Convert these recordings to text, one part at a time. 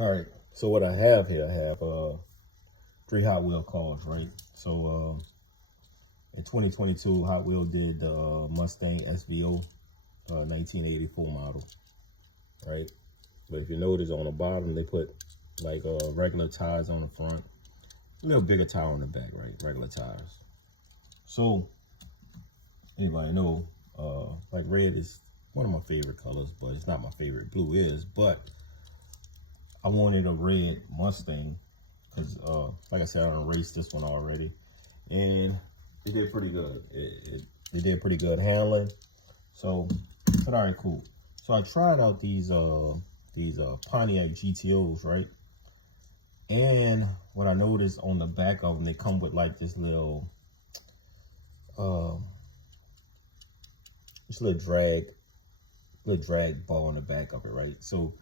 All right, so what I have here, I have 3 Hot Wheel cars, right? So in 2022, Hot Wheel did the Mustang SVO 1984 model, right? But if you notice on the bottom, they put like regular tires on the front, a little bigger tire on the back, right? Regular tires. So anybody know, like red is one of my favorite colors, but it's not my favorite. Blue is, but I wanted a red Mustang because, like I said, I done raced this one already, and it did pretty good. It did pretty good handling. So I said, all right, cool. So I tried out these Pontiac GTOs, right? And what I noticed on the back of them, they come with like this little drag ball on the back of it, right? So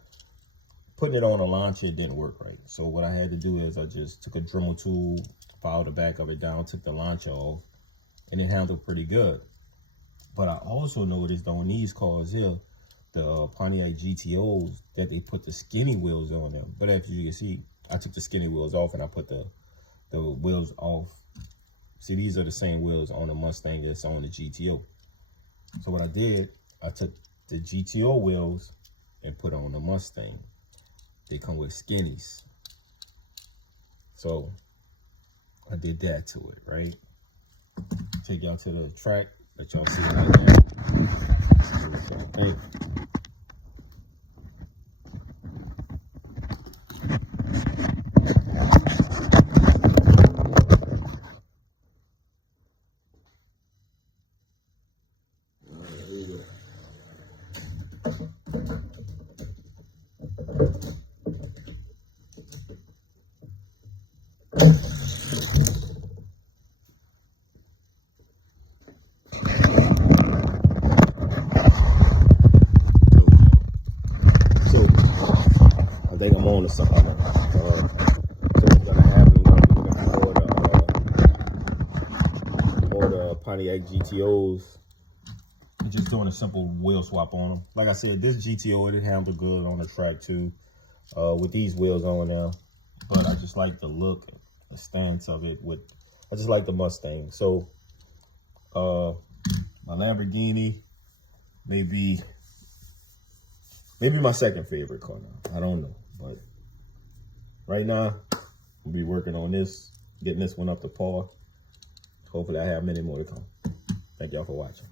putting it on a launcher, it didn't work right. So what I had to do is I just took a Dremel tool, filed the back of it down, took the launcher off, and it handled pretty good. But I also noticed on these cars here, the Pontiac GTOs, that they put the skinny wheels on them. But as you can see, I took the skinny wheels off and I put the wheels off. See, these are the same wheels on the Mustang that's on the GTO. So what I did, I took the GTO wheels and put on the Mustang. They come with Skinnies. So I did that to it, right? Take y'all to the track, let y'all see like that. Hey. I think I'm on to something. So what's gonna happen? We're gonna be looking more the Pontiac GTOs. And just doing a simple wheel swap on them. Like I said, this GTO, it handled good on the track too, with these wheels on now. But I just like the look, the stance of it. I just like the Mustang. So my Lamborghini may be my second favorite car now. I don't know, but right now we'll be working on this, getting this one up to par. Hopefully I have many more to come. Thank y'all for watching.